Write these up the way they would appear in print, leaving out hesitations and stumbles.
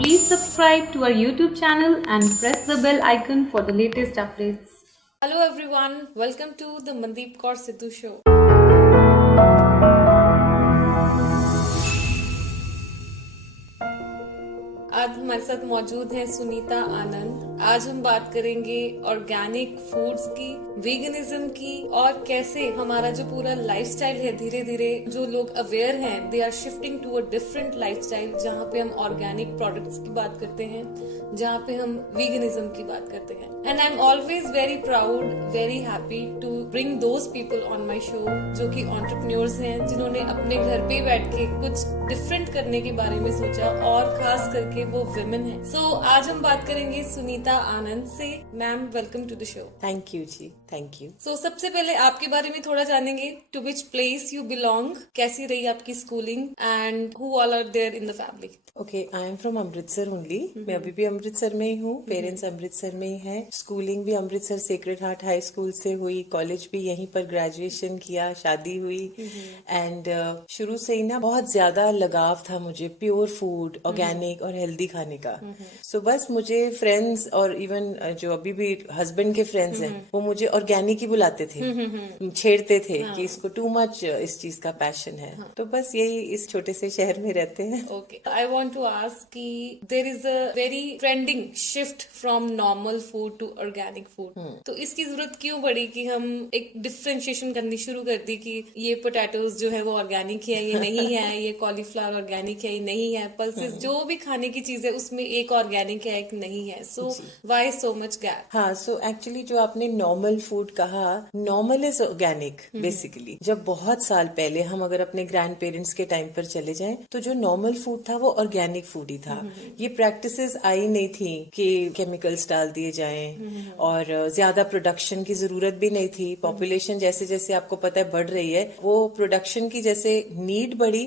Please subscribe to our YouTube channel and press the bell icon for the latest updates. Hello everyone, welcome to the Mandeep Kaur Sidhu Show. आज हमारे साथ मौजूद है सुनीता आनंद। आज हम बात करेंगे ऑर्गेनिक फूड्स की, वीगनिज्म की और कैसे हमारा जो पूरा लाइफस्टाइल है धीरे धीरे जो लोग अवेयर हैं they are shifting to a different lifestyle, जहाँ पे हम ऑर्गेनिक प्रोडक्ट्स की बात करते हैं, जहाँ पे हम वीगनिज्म की बात करते हैं। And I am always very proud, very happy to bring those people on my show जो कि एंटरप्रेन्योर्स हैं, जिन्होंने अपने घर पे बैठ के कुछ डिफरेंट करने के बारे में सोचा और खास करके वो विमेन है। सो आज हम बात करेंगे सुनीता आनंद से। Ma'am welcome to the show. Thank you ji, thank you. So सबसे पहले आपके बारे में थोड़ा जानेंगे। To which place you belong, कैसी रही आपकी schooling and who all are there in the family? Okay, I am from Amritsar only. मैं अभी भी अमृतसर में ही हूँ, पेरेंट्स अमृतसर में ही हैं। स्कूलिंग भी Amritsar sacred heart high school से हुई, कॉलेज भी यहीं पर ग्रेजुएशन किया, शादी हुई। एंड शुरू से ही ना बहुत ज्यादा लगाव था मुझे प्योर फूड, ऑर्गेनिक और हेल्दी खाने का। सो बस मुझे फ्रेंड्स और इवन जो अभी भी हस्बैंड के फ्रेंड्स हैं वो मुझे ऑर्गेनिक ही बुलाते थे, छेड़ते थे कि इसको टू मच इस चीज का पैशन है। तो बस यही इस छोटे से शहर में रहते हैं। Okay, I want to ask कि there is a very trending shift from normal food to organic food. तो इसकी जरूरत क्यों पड़ी कि हम एक डिफरेंशिएशन करनी शुरू कर दी कि ये पोटैटोज जो है वो ऑर्गेनिक है, ये नहीं है, ये कॉलीफ्लावर ऑर्गेनिक है, ये नहीं है, पल्सेस जो भी खाने की चीज है उसमें एक ऑर्गेनिक है, एक नहीं है। So why so much gap? हाँ, सो एक्चुअली जो आपने नॉर्मल फूड कहा, नॉर्मल इज ऑर्गेनिक बेसिकली। जब बहुत साल पहले हम अगर अपने ग्रैंड पेरेंट्स के टाइम पर चले जाएं तो जो नॉर्मल फूड था वो ऑर्गेनिक फूड ही था। ये प्रैक्टिसेस आई नहीं थी कि केमिकल्स डाल दिए जाएं और ज्यादा प्रोडक्शन की जरूरत भी नहीं थी। पॉपुलेशन जैसे जैसे आपको पता है बढ़ रही है, वो प्रोडक्शन की जैसे नीड बढ़ी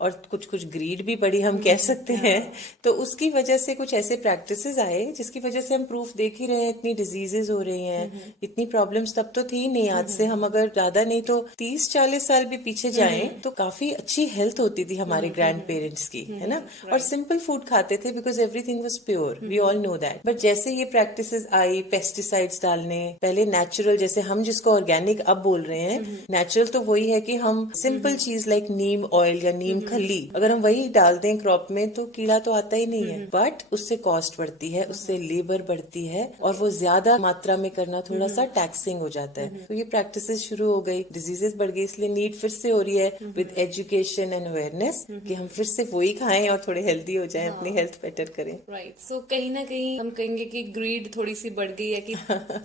और कुछ कुछ ग्रीड भी बढ़ी हम कह सकते हैं। तो उसकी वजह से कुछ ऐसे प्रैक्टिसेस आए जिसकी वजह से हम प्रूफ देख ही रहे हैं, इतनी डिजीजेज हो रही हैं, इतनी प्रॉब्लम्स तब तो थी नहीं। आज से हम अगर ज्यादा नहीं तो 30-40 साल भी पीछे जाएं तो काफी अच्छी हेल्थ होती थी हमारे ग्रैंड पेरेंट्स की, है ना। और सिंपल फूड खाते थे because everything was pure, we all know that. But जैसे ये प्रैक्टिसेस आई, पेस्टिसाइड्स डालने, पहले नेचुरल, जैसे हम जिसको ऑर्गेनिक अब बोल रहे हैं, नेचुरल तो वही है कि हम सिंपल चीज लाइक नीम ऑयल या नीम खली अगर हम वही डाल दें क्रॉप में तो कीड़ा तो आता ही नहीं है। बट उससे कॉस्ट बढ़ती है, उससे लेबर बढ़ती है और वो ज्यादा मात्रा में करना थोड़ा सा टैक्सिंग हो जाता है। तो ये प्रैक्टिसेस शुरू हो गई, डिजीजेस बढ़ गई, इसलिए नीड फिर से हो रही है विद एजुकेशन एंड अवेयरनेस कि हम फिर से वही खाएं और थोड़े हेल्दी हो जाएं, अपनी हेल्थ बेटर करें। राइट। सो कहीं ना कहीं हम कहेंगे कि ग्रीड थोड़ी सी बढ़ गई है कि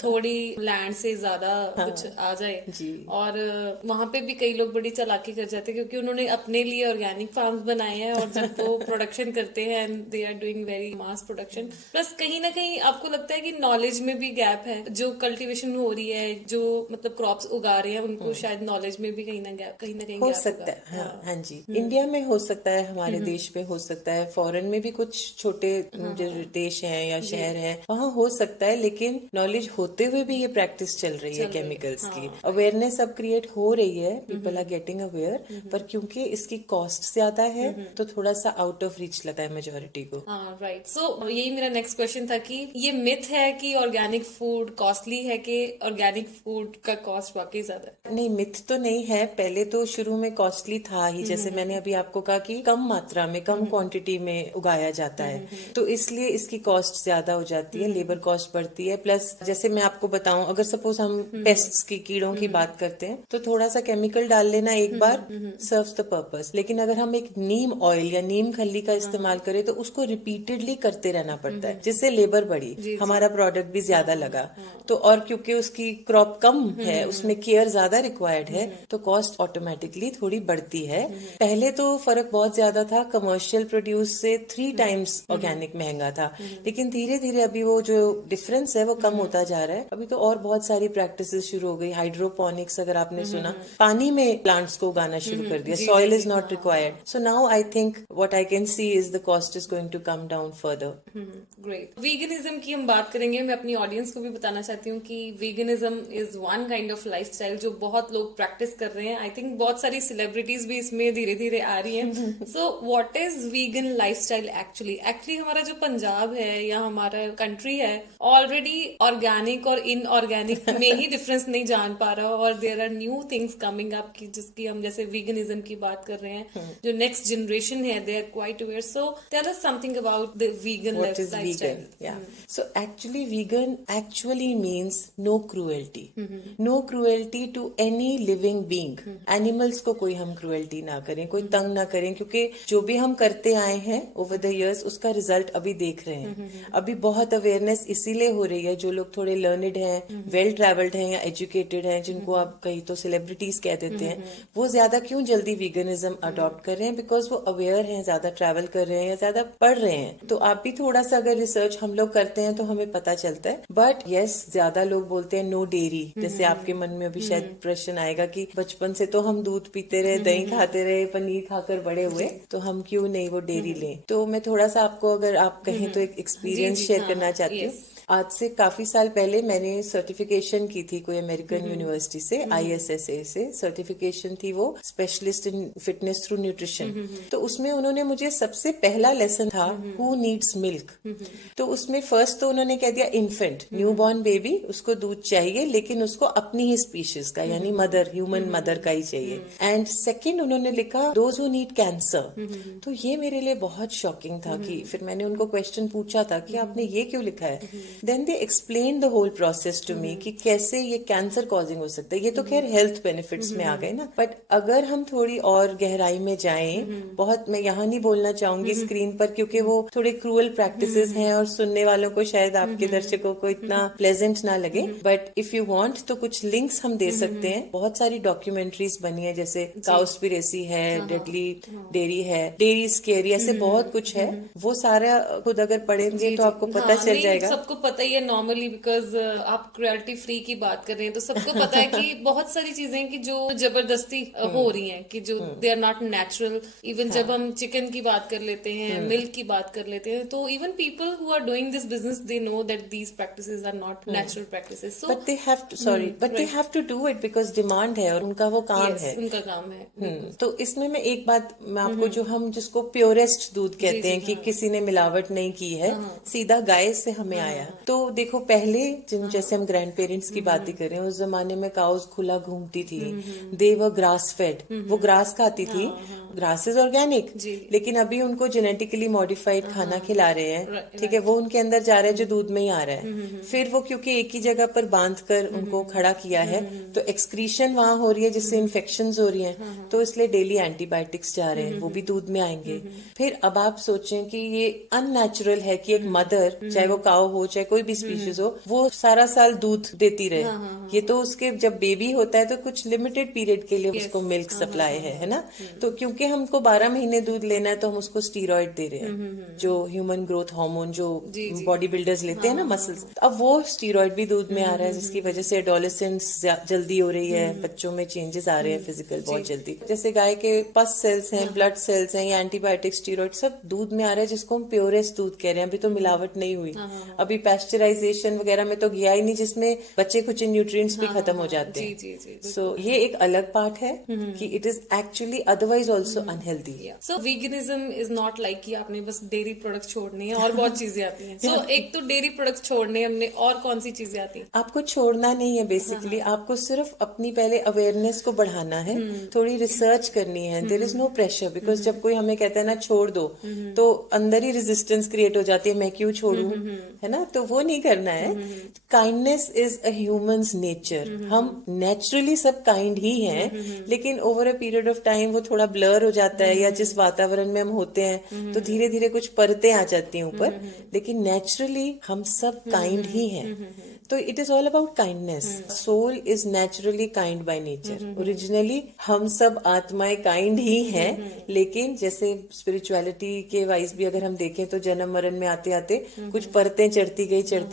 थोड़ी लैंड से ज्यादा कुछ आ जाए जी। और वहाँ पे भी कई लोग बड़ी चालाकी कर जाते हैं क्योंकि उन्होंने अपने लिए ऑर्गेनिक फार्म्स बनाए हैं और जब वो प्रोडक्शन करते हैं and they are doing very mass production. Plus कहीं ना कहीं आपको लगता है कि नॉलेज में भी गैप है, जो कल्टीवेशन हो रही है, जो मतलब क्रॉप्स उगा रहे हैं उनको शायद नॉलेज में भी कहीं ना कहीं हो गैप सकता है। हाँ जी, इंडिया में हो सकता है, हमारे देश में हो सकता है, फॉरेन में भी कुछ छोटे जो देश हैं या शहर हैं वहाँ हो सकता है, लेकिन नॉलेज होते हुए भी ये प्रैक्टिस चल रही है केमिकल्स की। अवेयरनेस अब क्रिएट हो रही है, पीपल आर गेटिंग अवेयर, पर क्योंकि इसकी कॉस्ट ज्यादा है तो थोड़ा सा आउट ऑफ रीच लगा है मेजोरिटी को। राइट। सो यही मेरा नेक्स्ट क्वेश्चन था कि ये मिथ है कि ऑर्गेनिक फूड कॉस्टली है, कि ऑर्गेनिक फूड का कॉस्ट वाकई ज्यादा है? नहीं, मिथ तो नहीं है, पहले तो शुरू में कॉस्टली था ही। जैसे मैंने अभी आपको कहा कि कम मात्रा में, कम क्वांटिटी में उगाया जाता है तो इसलिए इसकी कॉस्ट ज्यादा हो जाती है, लेबर कॉस्ट बढ़ती है। प्लस जैसे मैं आपको बताऊं, अगर सपोज हम पेस्ट्स की, कीड़ों की बात करते हैं तो थोड़ा सा केमिकल डाल लेना एक बार सर्व्स द पर्पस, लेकिन अगर हम एक नीम ऑयल या नीम खली का इस्तेमाल करें तो उसको रिपीटेडली करते रहना पड़ता है, जिससे लेबर बढ़ी, हमारा प्रोडक्ट भी ज्यादा लगा। तो और क्योंकि उसकी क्रॉप कम है, उसमें केयर ज्यादा रिक्वायर्ड है, तो कॉस्ट ऑटोमेटिकली थोड़ी बढ़ती है। पहले तो फर्क बहुत ज्यादा था, कमर्शियल प्रोड्यूस से 3 टाइम्स ऑर्गेनिक महंगा था, लेकिन धीरे धीरे अभी वो जो डिफरेंस है वो कम होता जा रहा है। अभी तो और बहुत सारी प्रैक्टिसेस शुरू हो गई, हाइड्रोपोनिक्स अगर आपने सुना, पानी में प्लांट्स को उगाना शुरू कर दिया, soil is not required. So now I think what I can see is the cost is going to come down further. Great. Veganism की हम बात करेंगे। मैं अपनी ऑडियंस को भी बताना चाहती हूँ कि veganism is one kind of lifestyle जो बहुत लोग प्रैक्टिस कर रहे हैं। आई थिंक बहुत सारी सेलिब्रिटीज भी इसमें धीरे धीरे आ रही हैं। So what is vegan lifestyle actually हमारा जो पंजाब है या हमारा कंट्री है ऑलरेडी ऑर्गेनिक और इनऑर्गेनिक में ही डिफरेंस नहीं जान पा रहा, और there are new things coming up की जिसकी हम जैसे वीगनिज्म की बात कर रहे हैं। जो नेक्स्ट जनरेशन है they are quite aware. So tell us something about the vegan What is lifestyle. vegan? Yeah. So actually vegan actually means no cruelty. No cruelty to any living being. Animals को कोई हम cruelty ना करें, कोई तंग ना करें, क्योंकि जो भी हम करते आए हैं over the years उसका रिजल्ट अभी देख रहे हैं। अभी बहुत अवेयरनेस इसीलिए हो रही है, जो लोग थोड़े लर्निड हैं, वेल ट्रेवल्ड हैं या एजुकेटेड हैं, जिनको आप कहीं तो सेलिब्रिटीज कह देते हैं, वो ज्यादा क्यों जल्दी वीगनिज्म अडॉप्ट कर रहे हैं? बिकॉज वो अवेयर हैं, ज्यादा ट्रैवल कर रहे हैं या ज्यादा पढ़ रहे हैं। तो आप भी थोड़ा सा अगर रिसर्च हम लोग करते हैं तो हमें पता चलता है। बट यस, ज्यादा लोग बोलते हैं नो डेयरी। जैसे आपके मन में अभी शायद प्रश्न आएगा कि बचपन से तो हम दूध पीते रहे, दही खाते रहे, पनीर खाकर बड़े हुए, तो हम क्यों नहीं वो डेयरी लें? तो मैं थोड़ा सा आपको, अगर आप कहें तो, एक एक्सपीरियंस शेयर करना चाहती हूँ। आज से काफी साल पहले मैंने सर्टिफिकेशन की थी कोई अमेरिकन यूनिवर्सिटी से, ISSA से सर्टिफिकेशन थी, वो specialist in fitness through nutrition. तो उसमें उन्होंने मुझे सबसे पहला लेसन था हु नीड्स मिल्क। तो उसमें फर्स्ट तो उन्होंने कह दिया इन्फेंट, न्यू बॉर्न बेबी, उसको दूध चाहिए, लेकिन उसको अपनी ही स्पीशीज का, यानी मदर, ह्यूमन मदर का ही चाहिए। एंड सेकेंड उन्होंने लिखा दोज हु नीड कैंसर। तो ये मेरे लिए बहुत शॉकिंग था कि फिर मैंने उनको क्वेश्चन पूछा था कि आपने ये क्यों लिखा है? Then they explain the whole process to me कि कैसे ये कैंसर कॉजिंग हो सकता है। ये तो खैर हेल्थ बेनिफिट्स में आ गए ना, बट अगर हम थोड़ी और गहराई में जाएं, बहुत, मैं यहाँ नहीं बोलना चाहूंगी स्क्रीन पर क्योंकि वो थोड़े क्रूअल प्रैक्टिसेस हैं और सुनने वालों को शायद, आपके दर्शकों को इतना प्लेजेंट ना लगे, बट इफ यू वांट तो कुछ लिंक्स हम दे सकते हैं। बहुत सारी डॉक्यूमेंट्रीज बनी है, जैसे काउस्पिरेसी है, डेडली डेयरी है, डेयरी स्केरी, ऐसे बहुत कुछ है। वो सारा खुद अगर पढ़ेंगे तो आपको पता चल जाएगा। सबको पता ही है नॉर्मली, बिकॉज आप क्रुएल्टी फ्री की बात कर रहे हैं तो सबको पता है कि बहुत सारी चीजें कि जो जबरदस्ती हो रही हैं, कि जो they are not natural. Even जब हम चिकन की बात कर लेते हैं, मिल्क की बात कर लेते हैं, तो even people who are doing this business they know that these practices are not natural practices. So but they have to do it because demand है और उनका वो काम है, उनका काम है। तो इसमें मैं एक बात मैं आपको, जो हम जिसको प्योरेस्ट दूध कहते हैं कि किसी ने मिलावट नहीं की है, सीधा गाय से हमें आया। तो देखो पहले जैसे हम ग्रैंड पेरेंट्स की बात ही करें, उस जमाने में काउज खुला घूमती थी, दे वर ग्रास फेड, वो ग्रास खाती थी, ग्रास इज ऑर्गेनिक, लेकिन अभी उनको जेनेटिकली मॉडिफाइड खाना खिला रहे हैं, ठीक है, वो उनके अंदर जा रहा है जो दूध में ही आ रहा है। फिर वो क्योंकि एक ही जगह पर बांध कर उनको खड़ा किया है, तो एक्सक्रीशन वहां हो रही है जिससे इन्फेक्शंस हो रही हैं, तो इसलिए डेली एंटीबायोटिक्स जा रहे हैं, वो भी दूध में आएंगे। फिर अब आप सोचें कि ये अननेचुरल है कि एक मदर, चाहे वो काऊ हो चाहे कोई भी स्पीशीज हो, वो सारा साल दूध देती रहे। ये तो उसके जब बेबी होता है तो कुछ लिमिटेड पीरियड के लिए उसको मिल्क सप्लाई है ना। तो क्योंकि हमको 12 महीने दूध लेना है तो हम उसको स्टीरॉइड दे रहे हैं, जो ह्यूमन ग्रोथ हार्मोन जो बॉडी बिल्डर्स लेते हैं ना, मसल्स। अब वो स्टीरॉइड भी दूध में आ रहा है, जिसकी वजह से एडोलेसेंस जल्दी हो रही है, बच्चों में चेंजेस आ रहे हैं फिजिकल बहुत जल्दी। जैसे गाय के पस सेल्स हैं, ब्लड सेल्स हैं, या एंटीबायोटिक, स्टीरॉइड सब दूध में आ रहा है, जिसको हम प्योरेस्ट दूध कह रहे हैं। अभी तो मिलावट नहीं हुई, अभी पैस्चराइजेशन वगैरह में तो गया ही नहीं, जिसमें बच्चे कुछ न्यूट्रिएंट्स भी खत्म हो जाते हैं। सो ये एक अलग पार्ट है कि it is actually otherwise also unhealthy. So veganism is not like कि आपने बस डेयरी प्रोडक्ट छोड़ने हैं, और बहुत चीजें आती हैं। सो एक तो डेयरी प्रोडक्ट छोड़ने हमने, और कौन सी चीजें आती हैं? आपको छोड़ना नहीं है बेसिकली, आपको सिर्फ अपनी पहले अवेयरनेस को बढ़ाना है, थोड़ी रिसर्च करनी है। There is no pressure, because जब कोई हमें कहता है ना छोड़ दो, तो अंदर ही रेजिस्टेंस क्रिएट हो जाती है, मैं क्यों छोड़ू, है ना। तो वो नहीं करना है। Kindness is a humans nature, हम नेचुरली सब काइंड ही हैं, लेकिन over a period of time वो थोड़ा ब्लर हो जाता है, या जिस वातावरण में हम होते हैं तो धीरे धीरे कुछ परतें आ जाती हैं ऊपर, लेकिन नेचुरली हम सब काइंड ही हैं। तो it is all about kindness. Soul is naturally kind by nature. Originally हम सब आत्माएं काइंड ही हैं, लेकिन जैसे स्पिरिचुअलिटी के वाइज भी अगर हम देखें तो जन्म मरण में आते आते कुछ परतें चढ़ती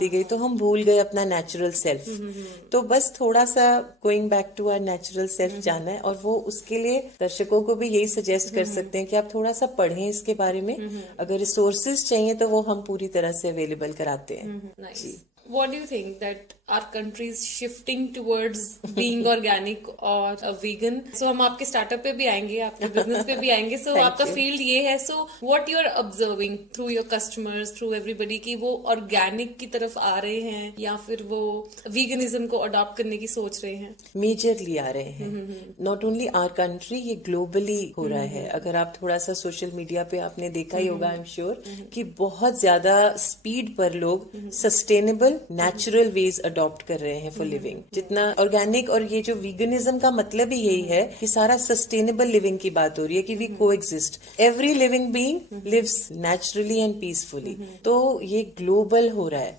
गई तो हम भूल गए अपना नेचुरल सेल्फ। तो बस थोड़ा सा going back to our natural self जाना है, और वो उसके लिए दर्शकों को भी यही सजेस्ट कर सकते हैं कि आप थोड़ा सा पढ़ें इसके बारे में। अगर रिसोर्सेज चाहिए तो वो हम पूरी तरह से से अवेलेबल कराते हैं। Nice. Ji. What do you think that our country is shifting towards being organic or a vegan? So हम आपके स्टार्टअप पे भी आएंगे, आपके बिजनेस पे भी आएंगे. So Thank आपका you. फील्ड ये है. So what you are observing through your customers, through everybody कि वो ऑर्गेनिक की तरफ आ रहे हैं या फिर वो veganism को अडॉप्ट करने की सोच रहे हैं? मेजरली आ रहे हैं। नॉट ओनली आवर कंट्री, ये ग्लोबली हो रहा है। अगर आप थोड़ा सा सोशल मीडिया पे आपने देखा ही होगा, आई एम श्योर कि बहुत ज्यादा स्पीड पर लोग सस्टेनेबल नेचुरल वेज अडॉप्ट कर रहे हैं फॉर लिविंग। जितना ऑर्गेनिक, और ये जो वीगनिज्म का मतलब ही यही है कि सारा सस्टेनेबल लिविंग की बात हो रही है कि we coexist, every living being lives naturally and peacefully. तो ये ग्लोबल हो रहा है।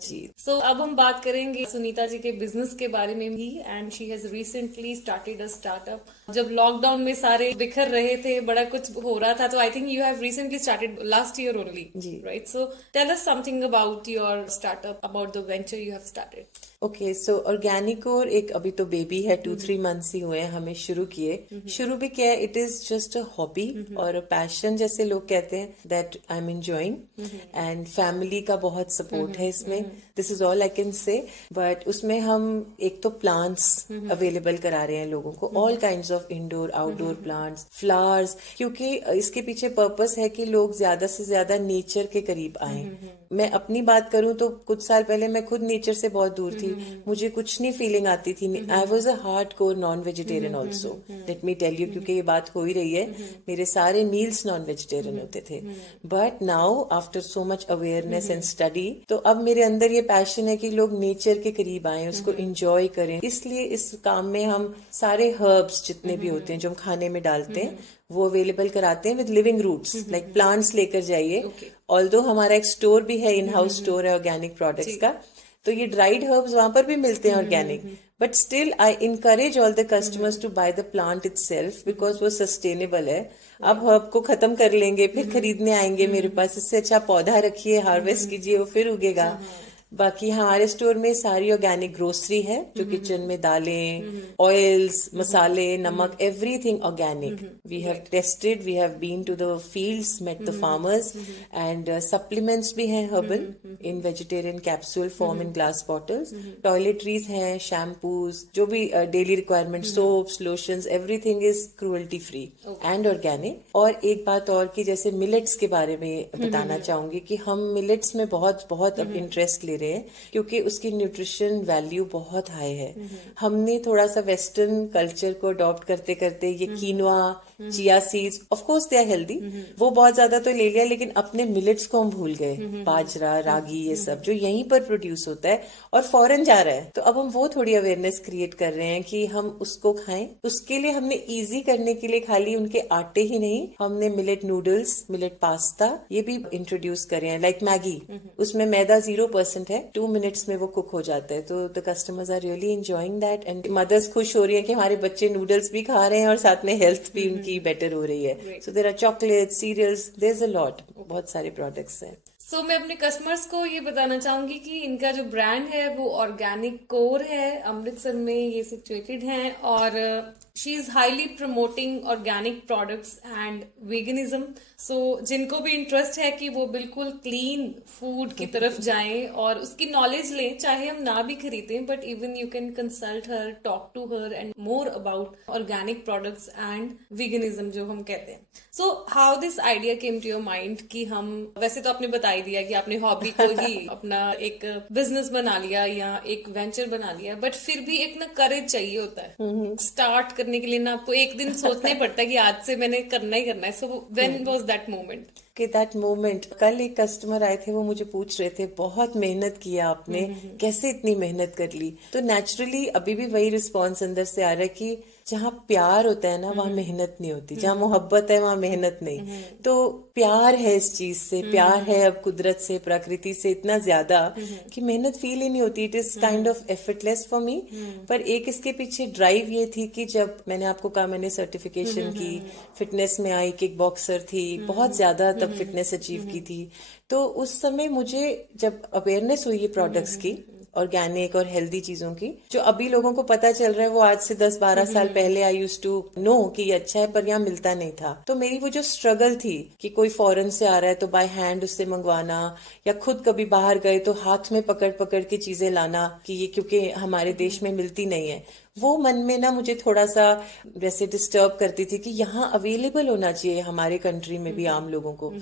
जी। So अब हम बात करेंगे सुनीता जी के बिजनेस के बारे में भी, and she has recently started a startup. जब लॉकडाउन में सारे बिखर रहे थे, बड़ा कुछ हो रहा था, तो I think you have recently started last year only, right? So tell us something about your startup, about the venture you have started. Okay, so ऑर्गेनिकोर एक अभी तो बेबी है, 2-3 मंथ्स ही हुए हैं हमें शुरू किए। शुरू भी किया, it is just a hobby और पैशन, जैसे लोग कहते हैं, that I am enjoying, and family का बहुत सपोर्ट है इसमें। This is all I can say. But उसमें हम एक तो प्लांट्स अवेलेबल करा रहे हैं लोगों को, all kinds of indoor outdoor plants, flowers, क्योंकि इसके पीछे पर्पस है कि लोग ज्यादा से ज्यादा नेचर के करीब आए। मैं अपनी बात करूं तो कुछ साल पहले मैं खुद नेचर से बहुत दूर थी, मुझे कुछ नहीं फीलिंग आती थी। I was a hardcore non vegetarian also, let me tell you, क्योंकि ये बात हो ही रही है, मेरे सारे मील्स नॉन वेजिटेरियन होते थे। But now after so much awareness and study, तो अब मेरे अंदर ये पैशन है कि लोग नेचर के करीब आए, उसको इंजॉय करें। इसलिए इस काम में हम सारे हर्ब्स जितने भी होते हैं जो हम खाने में डालते हैं, वो अवेलेबल कराते हैं with living roots, like plants लेकर जाइए। ऑल्दो हमारा एक स्टोर भी है, इन हाउस स्टोर है ऑर्गेनिक प्रोडक्ट्स का, तो ये ड्राइड हर्ब्स वहां पर भी मिलते हैं organic. But still I encourage all the customers to buy the plant itself, because वो सस्टेनेबल है। अब हर्ब को खत्म कर लेंगे, फिर खरीदने आएंगे मेरे पास, इससे अच्छा पौधा रखिए, हार्वेस्ट कीजिए, वो फिर उगेगा। बाकी हमारे स्टोर में सारी ऑर्गेनिक ग्रोसरी है, जो किचन में दालें, ऑयल्स, मसाले, नमक, everything organic. We have tested, we have been to the fields, met the farmers, and supplements भी हैं herbal in vegetarian capsule form in glass bottles, toiletries हैं, शैम्पूज, जो भी daily requirement, soaps, lotions, everything is cruelty free and organic. और एक बात और कि जैसे मिलेट्स के बारे में बताना चाहूंगी कि हम मिलेट्स में बहुत बहुत अब इंटरेस्ट ले रहे हैं, क्योंकि उसकी न्यूट्रिशन वैल्यू बहुत हाई है। हमने थोड़ा सा वेस्टर्न कल्चर को अडॉप्ट करते करते ये quinoa, chia seeds, of course they are healthy, वो बहुत ज्यादा तो ले लिया, लेकिन अपने मिलेट्स को हम भूल गए। बाजरा, रागी, ये सब जो यहीं पर प्रोड्यूस होता है और फॉरेन जा रहा है, तो अब हम वो थोड़ी अवेयरनेस क्रिएट कर रहे हैं कि हम उसको खाएं। उसके लिए हमने इजी करने के लिए खाली उनके आटे ही नहीं, हमने मिलेट नूडल्स, मिलेट पास्ता, ये भी इंट्रोड्यूस करे हैं, लाइक मैगी। उसमें मैदा 0% है, 2 मिनट्स में वो कुक हो जाता है। तो the customers are really enjoying that, and mothers खुश हो रही है कि हमारे बच्चे नूडल्स भी खा रहे हैं और साथ में हेल्थ भी की बेटर हो रही है। So there are chocolate, cereals, there is a lot, बहुत सारे प्रोडक्ट्स हैं। सो मैं अपने कस्टमर्स को ये बताना चाहूंगी कि इनका जो ब्रांड है वो ऑर्गेनिक कोर है, अमृतसर में ये सिचुएटेड है, और she is highly promoting organic products and veganism. So जिनको भी इंटरेस्ट है कि वो बिल्कुल क्लीन फूड की तरफ जाएं और उसकी नॉलेज लें, चाहे हम ना भी खरीदें, but even you can consult her, talk to her and more about organic products and veganism जो हम कहते हैं। So how this idea came to your mind कि हम, वैसे तो आपने बता दिया कि आपने हॉबी को ही अपना एक बिजनेस बना लिया या एक वेंचर बना लिया, बट फिर भी एक ना करेज चाहिए होता है स्टार्ट करने के लिए ना, आपको एक दिन सोचना ही पड़ता है कि आज से मैंने करना ही करना है। So when was that moment? कि दैट मोमेंट, कल एक कस्टमर आए थे, वो मुझे पूछ रहे थे, बहुत मेहनत किया आपने, कैसे इतनी मेहनत कर ली? तो नेचुरली अभी भी वही रिस्पॉन्स अंदर से आ रहा है कि जहाँ प्यार होता है ना, वहाँ मेहनत नहीं होती, जहाँ मोहब्बत है वहाँ मेहनत नहीं। तो प्यार है इस चीज से, प्यार है अब कुदरत से, प्रकृति से इतना ज्यादा कि मेहनत फील ही नहीं होती। It is kind of effortless for me. पर एक इसके पीछे ड्राइव ये थी कि जब मैंने आपको कहा मैंने सर्टिफिकेशन की, फिटनेस में आई, किक बॉक्सर थी, बहुत ज्यादा तब फिटनेस अचीव की थी, तो उस समय मुझे जब अवेयरनेस हुई ये प्रोडक्ट्स की, ऑर्गेनिक और हेल्दी चीजों की, जो अभी लोगों को पता चल रहा है वो आज से 10-12 साल पहले आई यूज टू नो कि ये अच्छा है, पर यहाँ मिलता नहीं था। तो मेरी वो जो स्ट्रगल थी कि कोई फॉरेन से आ रहा है तो बाय हैंड उससे मंगवाना, या खुद कभी बाहर गए तो हाथ में पकड़ पकड़ के चीजें लाना कि ये क्योंकि हमारे देश में मिलती नहीं है, वो मन में ना मुझे थोड़ा सा वैसे डिस्टर्ब करती थी कि यहाँ अवेलेबल होना चाहिए हमारे कंट्री में भी आम लोगों को।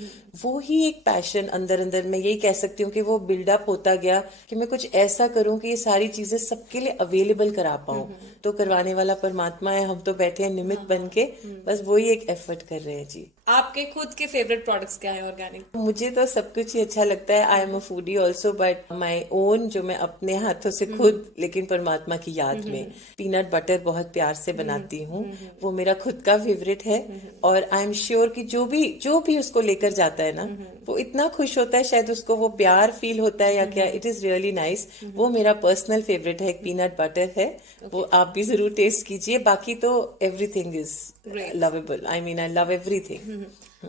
वो ही एक पैशन अंदर अंदर मैं यही कह सकती हूँ कि वो बिल्डअप होता गया कि मैं कुछ ऐसा करूं कि ये सारी चीजें सबके लिए अवेलेबल करा पाऊं। तो करवाने वाला परमात्मा है, हम तो बैठे हैं निमित्त बन के, बस वही एक एफर्ट कर रहे हैं जी। आपके खुद के फेवरेट प्रोडक्ट्स क्या है ऑर्गेनिक? मुझे तो सब कुछ ही अच्छा लगता है। I am a foodie also, but my own जो मैं अपने हाथों से खुद, लेकिन परमात्मा की याद में पीनट बटर बहुत प्यार से बनाती हूँ, वो मेरा खुद का फेवरेट है। और आई एम श्योर कि जो भी उसको लेकर जाता है ना, वो इतना खुश होता है, शायद उसको वो प्यार फील होता है या क्या, इट इज रियली नाइस। वो मेरा पर्सनल फेवरेट है, एक पीनट बटर है, वो आप भी जरूर टेस्ट कीजिए। बाकी तो everything is lovable, I mean I love everything.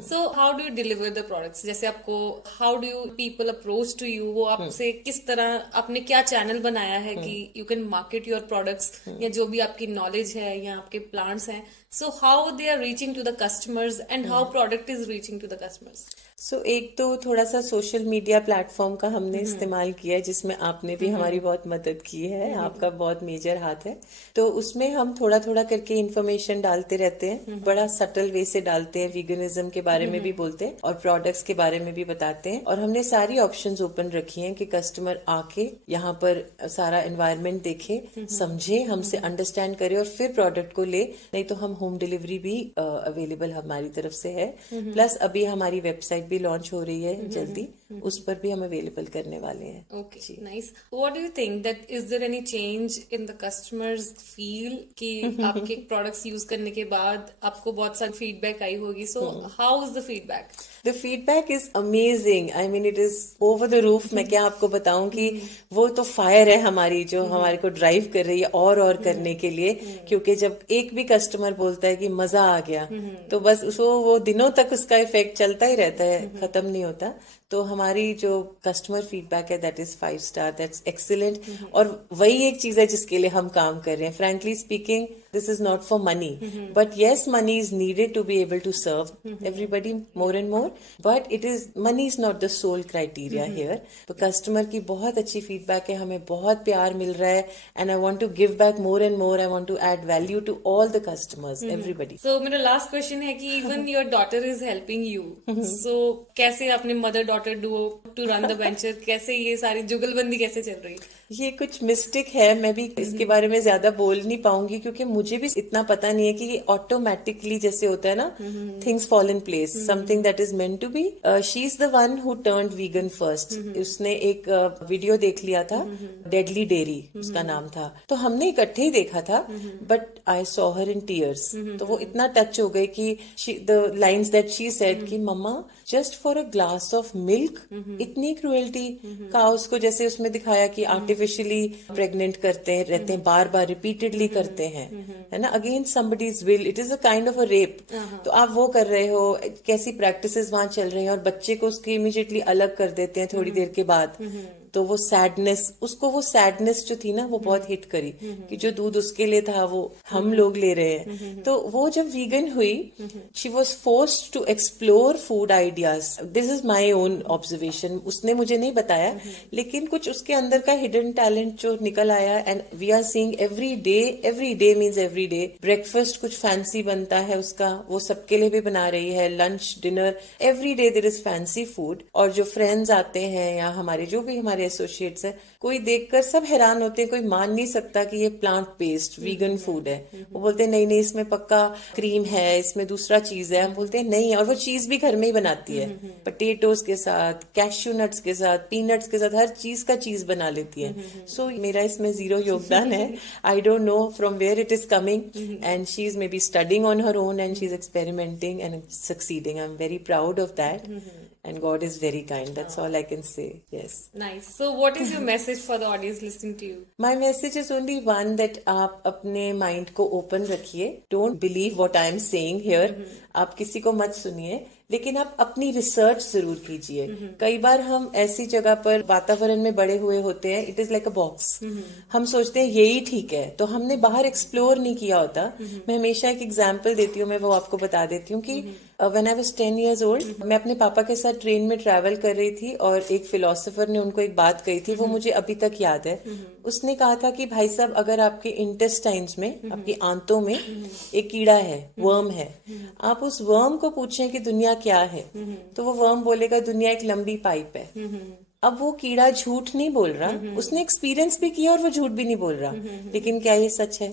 So how do you deliver the products? जैसे आपको how do you people approach to you, वो आपसे किस तरह, आपने क्या चैनल बनाया है कि you can market your products, या जो भी आपकी नॉलेज है या आपके प्लांट्स हैं, so how they are reaching to the customers and how product is reaching to the customers? So एक तो थोड़ा सा सोशल मीडिया प्लेटफॉर्म का हमने इस्तेमाल किया है, जिसमें आपने भी हमारी बहुत मदद की है, आपका बहुत मेजर हाथ है। तो उसमें हम थोड़ा थोड़ा करके इन्फॉर्मेशन डालते रहते हैं, बड़ा सटल वे से डालते हैं, वीगनिज्म के बारे में भी बोलते हैं और प्रोडक्ट्स के बारे में भी बताते हैं। और हमने सारी ऑप्शंस ओपन रखी हैं कि कस्टमर आके यहाँ पर सारा एनवायरनमेंट देखे, समझे, हमसे अंडरस्टैंड करे और फिर प्रोडक्ट को ले। नहीं तो हम होम डिलीवरी भी अवेलेबल हमारी तरफ से है। प्लस अभी हमारी वेबसाइट भी लॉन्च हो रही है जल्दी, उस पर भी हम अवेलेबल करने वाले हैं। Okay, nice. What do you think that is there any change in the customers feel कि आपके प्रोडक्ट्स यूज करने के बाद आपको बहुत सारी फीडबैक आई होगी, so how is the feedback? The feedback is amazing. I mean, it is over the roof. मैं क्या आपको बताऊं कि वो तो फायर है हमारी, जो हमारे को ड्राइव कर रही है और करने के लिए। क्योंकि जब एक भी कस्टमर बोलता है कि मजा आ गया, तो बस उसको वो दिनों तक उसका इफेक्ट चलता ही रहता है, खत्म नहीं होता। तो हमारी जो कस्टमर फीडबैक है that is 5 star, that's excellent. और वही एक चीज है जिसके लिए हम काम कर रहे हैं। Frankly speaking, this is not for money, but yes, money is needed to be able to serve everybody more and more, but money is not the sole criteria here. तो कस्टमर की बहुत अच्छी फीडबैक है, हमें बहुत प्यार मिल रहा है, and I want to give back more and more. I want to add value to all the customers, everybody. So मेरा लास्ट क्वेश्चन है कि even your daughter is helping you, so कैसे अपने mother daughter duo to run the venture, कैसे ये सारी जुगलबंदी कैसे चल रही? ये कुछ मिस्टिक है, मैं भी इसके बारे में ज्यादा बोल नहीं पाऊंगी क्योंकि मुझे भी इतना पता नहीं है कि ये ऑटोमेटिकली जैसे होता है ना, things fall in place, something that is meant to be. She is the one who turned vegan first. उसने एक वीडियो देख लिया था, डेडली डेयरी उसका नाम था, तो हमने इकट्ठे ही देखा था, but I saw her in tears. तो वो इतना टच हो गई कि the lines that she said कि mumma just for a glass of milk इतनी क्रुएल्टी। काउस को जैसे उसमें दिखाया कि आर्टिफिशियली प्रेग्नेंट करते हैं, रहते हैं, बार बार रिपीटेडली करते हैं, है ना, against somebody's will, it is a kind of a rape. तो आप वो कर रहे हो, कैसी प्रैक्टिसेस वहां चल रही हैं, और बच्चे को उसकी इमीडिएटली अलग कर देते हैं थोड़ी देर के बाद। तो वो सैडनेस, उसको वो सैडनेस जो थी ना वो बहुत हिट करी कि जो दूध उसके लिए था वो हम लोग ले रहे हैं। तो वो जब वीगन हुई, she was forced to explore food ideas. This is my own observation, उसने मुझे नहीं बताया, लेकिन कुछ उसके अंदर का हिडन टैलेंट जो निकल आया। And we are seeing every day means every day breakfast कुछ फैंसी बनता है उसका, वो सबके लिए भी बना रही है, lunch dinner, every day there is fancy food. और जो फ्रेंड्स आते हैं या हमारे जो भी हमारे एसोसिएट्स हैं, कोई देखकर सब हैरान होते हैं, कोई मान नहीं सकता कि ये प्लांट बेस्ड वीगन फूड है। वो बोलते हैं नहीं इसमें पक्का क्रीम है, इसमें दूसरा चीज है। हम बोलते हैं नहीं, और वो चीज भी घर में ही बनाती है, पोटैटोज के साथ, कैश्यू नट्स के साथ, पीनट्स के साथ, हर चीज का चीज बना लेती है। सो मेरा इसमें जीरो योगदान है। I don't know from where it is coming, and she is maybe studying on her own and she is experimenting and succeeding. I am very proud of that, and God is very kind. That's all I can say. Yes. Nice. So what is your message for the audience listening to you? My message is only one, that आप अपने mind को open रखिए. Don't believe what I am saying here. आप किसी को मत सुनिए. लेकिन आप अपनी रिसर्च जरूर कीजिए। कई बार हम ऐसी जगह पर वातावरण में बड़े हुए होते हैं, it is like a box, हम सोचते हैं यही ठीक है, तो हमने बाहर एक्सप्लोर नहीं किया होता। मैं हमेशा एक एग्जाम्पल देती हूँ, मैं वो आपको बता देती हूँ कि when I was 10 years old, मैं अपने पापा के साथ ट्रेन में ट्रैवल कर रही थी और एक फिलोसोफर ने उनको एक बात कही थी, वो मुझे अभी तक याद है। उसने कहा था कि भाई साहब, अगर आपके इंटेस्टाइन्स में, आपकी आंतों में एक कीड़ा है, वर्म है, आप उस वर्म को पूछें कि दुनिया क्या है, तो वो वर्म बोलेगा दुनिया एक लंबी पाइप है। अब वो कीड़ा झूठ नहीं बोल रहा, उसने एक्सपीरियंस भी किया और वो झूठ भी नहीं बोल रहा, लेकिन क्या ये सच है?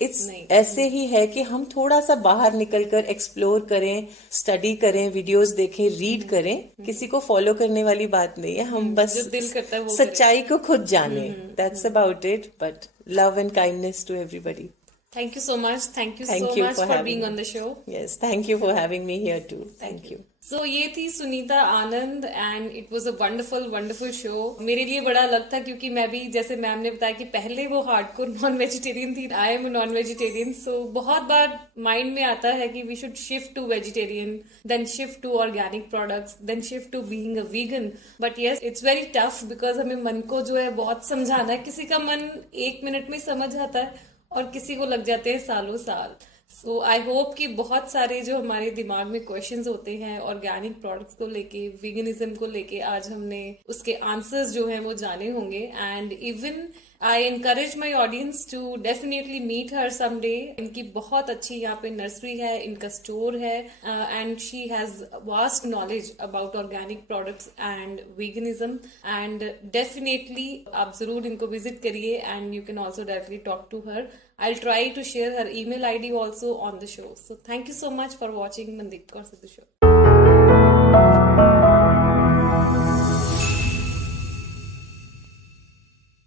इट्स ऐसे ही है कि हम थोड़ा सा बाहर निकलकर एक्सप्लोर करें, स्टडी करें, वीडियोस देखें, रीड करें। किसी को फॉलो करने वाली बात नहीं है, हम बस जो दिल करता है वो सच्चाई को खुद जाने, that's about it. But love and kindness to everybody. Thank you so much. Thank you Thank so you much for for having being me. on the show. Yes, thank you for having me here too. Thank you. So ये थी Sunita Anand and it was a wonderful show. मेरे लिए बड़ा अलग था क्योंकि मैं भी, जैसे मैम ने बताया कि पहले वो हार्डकोर नॉन वेजिटेरियन थी, I am non vegetarian. So बहुत बार माइंड में आता है कि we should shift to vegetarian, then shift to organic products, then shift to being a vegan. But yes, it's very tough because हमें मन को जो है बहुत समझाना है। किसी का मन 1 मिनट में समझ आता है और किसी को लग जाते हैं सालों साल। सो आई होप कि बहुत सारे जो हमारे दिमाग में क्वेश्चंस होते हैं ऑर्गेनिक प्रोडक्ट्स को लेके, वीगनिज्म को लेके, आज हमने उसके आंसर्स जो हैं वो जाने होंगे। And even I encourage my audience to definitely meet her someday. इनकी बहुत अच्छी यहाँ पे नर्सरी है, इनका स्टोर है, and she has vast knowledge about organic products and veganism. And definitely आप जरूर इनको विजिट करिए and you can also directly talk to her. I'll try to share her email ID also on the show. So thank you so much for watching Mandeep Kaur Sidhu Show.